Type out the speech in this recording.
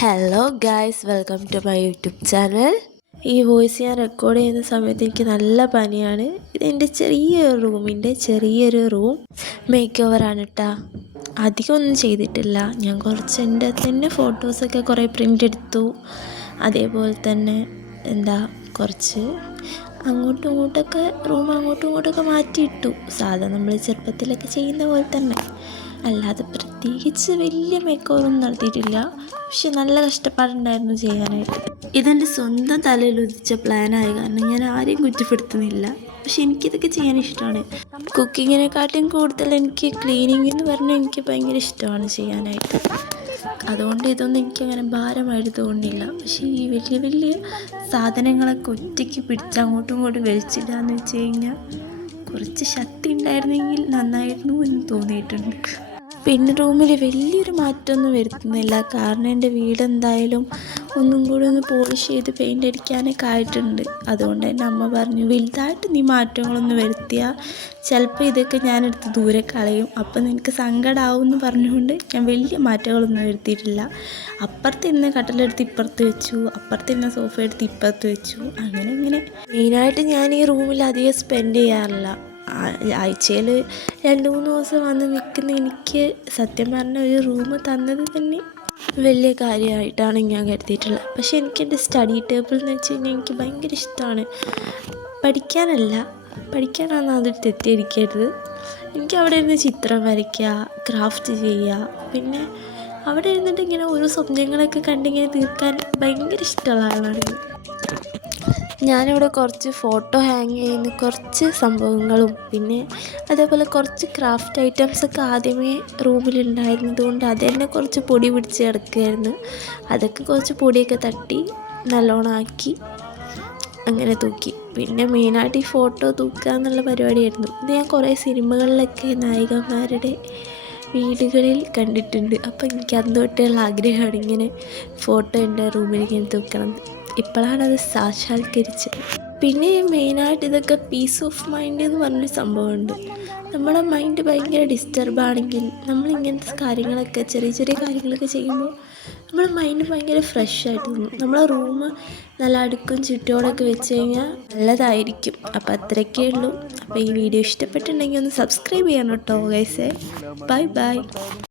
Hello guys, welcome to my YouTube channel. ഈ voice ഞാൻ record ചെയ്യുന്ന സമയത്ത് എനിക്ക് നല്ല പനിയാണ്. ഇതെൻ്റെ ചെറിയൊരു റൂം മേക്ക് ഓവറാണ് കേട്ടോ. അധികമൊന്നും ചെയ്തിട്ടില്ല. ഞാൻ കുറച്ച് എൻ്റെ തന്നെ ഫോട്ടോസൊക്കെ കുറേ പ്രിൻ്റ് എടുത്തു. അതേപോലെ തന്നെ കുറച്ച് അങ്ങോട്ടും ഇങ്ങോട്ടൊക്കെ മാറ്റിയിട്ടു. സാധാരണ നമ്മൾ ചെറുപ്പത്തിലൊക്കെ ചെയ്യുന്ന പോലെ തന്നെ, അല്ലാതെ പ്രത്യേകിച്ച് വലിയ മേക്ക് ഓവറൊന്നും നടത്തിയിട്ടില്ല. പക്ഷെ നല്ല കഷ്ടപ്പാടുണ്ടായിരുന്നു ചെയ്യാനായിട്ട്. ഇതെൻ്റെ സ്വന്തം തലയിൽ ഉദിച്ച പ്ലാനായ കാരണം ഞാൻ ആരെയും കുറ്റപ്പെടുത്തുന്നില്ല. പക്ഷെ എനിക്കിതൊക്കെ ചെയ്യാൻ ഇഷ്ടമാണ്. കുക്കിങ്ങിനെക്കാട്ടിയും കൂടുതൽ എനിക്ക് ക്ലീനിങ് എന്ന് പറഞ്ഞാൽ എനിക്ക് ഭയങ്കര ഇഷ്ടമാണ് ചെയ്യാനായിട്ട്. അതുകൊണ്ട് ഇതൊന്നും എനിക്കങ്ങനെ ഭാരമായിട്ട് തോന്നുന്നില്ല. പക്ഷേ ഈ വലിയ സാധനങ്ങളൊക്കെ ഒറ്റയ്ക്ക് പിടിച്ച് അങ്ങോട്ടും ഇങ്ങോട്ടും വലിച്ചിടാന്ന് വെച്ച് കഴിഞ്ഞാൽ കുറച്ച് ശക്തി ഉണ്ടായിരുന്നെങ്കിൽ നന്നായിരുന്നു എന്ന് തോന്നിയിട്ടുണ്ട്. പിന്നെ റൂമിൽ വലിയൊരു മാറ്റമൊന്നും വരുത്തുന്നില്ല. കാരണം എൻ്റെ വീട് എന്തായാലും ഒന്നും കൂടി ഒന്ന് പോളിഷ് ചെയ്ത് പെയിൻ്റ് അടിക്കാനൊക്കെ ആയിട്ടുണ്ട്. അതുകൊണ്ട് തന്നെ അമ്മ പറഞ്ഞു, വലുതായിട്ട് നീ മാറ്റങ്ങളൊന്നും വരുത്തിയാൽ ചിലപ്പോൾ ഇതൊക്കെ ഞാനെടുത്ത് ദൂരെ കളയും, അപ്പം നിനക്ക് സങ്കടമാവും എന്ന് പറഞ്ഞുകൊണ്ട് ഞാൻ വലിയ മാറ്റങ്ങളൊന്നും വരുത്തിയിട്ടില്ല. അപ്പുറത്തിരുന്ന് കട്ടിലെടുത്ത് ഇപ്പുറത്ത് വെച്ചു, അപ്പുറത്തിരുന്ന് സോഫ എടുത്ത് ഇപ്പുറത്ത് വെച്ചു. അങ്ങനെ മെയിനായിട്ട് ഞാൻ ഈ റൂമിൽ അധികം സ്പെൻഡ് ചെയ്യാറില്ല. ആഴ്ചയിൽ 2-3 ദിവസം വന്ന് നിൽക്കുന്ന എനിക്ക് സത്യം പറഞ്ഞ ഒരു റൂം തന്നത് തന്നെ വലിയ കാര്യമായിട്ടാണ് ഞാൻ കരുതിയിട്ടുള്ളത്. പക്ഷേ എനിക്കെൻ്റെ സ്റ്റഡി ടേബിൾ എന്ന് വെച്ച് കഴിഞ്ഞാൽ എനിക്ക് ഭയങ്കര ഇഷ്ടമാണ്. പഠിക്കാനാണ് അതൊരു തെറ്റിദ്ധരിക്കരുത്. എനിക്ക് അവിടെ ഇരുന്ന് ചിത്രം വരയ്ക്കുക, ക്രാഫ്റ്റ് ചെയ്യുക, പിന്നെ അവിടെ ഇരുന്നിട്ട് ഇങ്ങനെ ഓരോ സ്വപ്നങ്ങളൊക്കെ കണ്ടിങ്ങനെ തീർക്കാൻ ഭയങ്കര ഇഷ്ടമുള്ള ആളാണ്. ഞാനിവിടെ കുറച്ച് ഫോട്ടോ ഹാങ് ചെയ്യുന്ന കുറച്ച് സംഭവങ്ങളും പിന്നെ അതേപോലെ കുറച്ച് ക്രാഫ്റ്റ് ഐറ്റംസൊക്കെ ആദ്യമേ റൂമിലുണ്ടായിരുന്നത് കൊണ്ട് അതെന്നെ കുറച്ച് പൊടി പിടിച്ച് കിടക്കുകയായിരുന്നു. അതൊക്കെ കുറച്ച് പൊടിയൊക്കെ തട്ടി നല്ലോണം ആക്കി അങ്ങനെ തൂക്കി. പിന്നെ മെയിനായിട്ട് ഈ ഫോട്ടോ തൂക്കുക എന്നുള്ള പരിപാടിയായിരുന്നു. ഇത് ഞാൻ കുറേ സിനിമകളിലൊക്കെ നായികമാരുടെ വീടുകളിൽ കണ്ടിട്ടുണ്ട്. അപ്പോൾ എനിക്ക് അന്ന് തൊട്ടുള്ള ആഗ്രഹമാണ് ഇങ്ങനെ ഫോട്ടോ എൻ്റെ റൂമിൽ ഇങ്ങനെ തൂക്കണം. ഇപ്പോഴാണത് സാക്ഷാത്കരിച്ചത്. പിന്നെ മെയിനായിട്ട് ഇതൊക്കെ പീസ് ഓഫ് മൈൻഡ് എന്ന് പറഞ്ഞൊരു സംഭവമുണ്ട്. നമ്മളെ മൈൻഡ് ഭയങ്കര ഡിസ്റ്റർബാണെങ്കിൽ നമ്മളിങ്ങനത്തെ കാര്യങ്ങളൊക്കെ ചെറിയ കാര്യങ്ങളൊക്കെ ചെയ്യുമ്പോൾ നമ്മളെ മൈൻഡ് ഭയങ്കര ഫ്രഷായിട്ട് തോന്നും. നമ്മളെ റൂം നല്ല അടുക്കും ചുറ്റോടൊക്കെ വെച്ച് കഴിഞ്ഞാൽ നല്ലതായിരിക്കും. അപ്പോൾ അത്രയൊക്കെ ഉള്ളൂ. അപ്പോൾ ഈ വീഡിയോ ഇഷ്ടപ്പെട്ടിട്ടുണ്ടെങ്കിൽ ഒന്ന് സബ്സ്ക്രൈബ് ചെയ്യണം കേട്ടോ ഗൈസേ. ബൈ.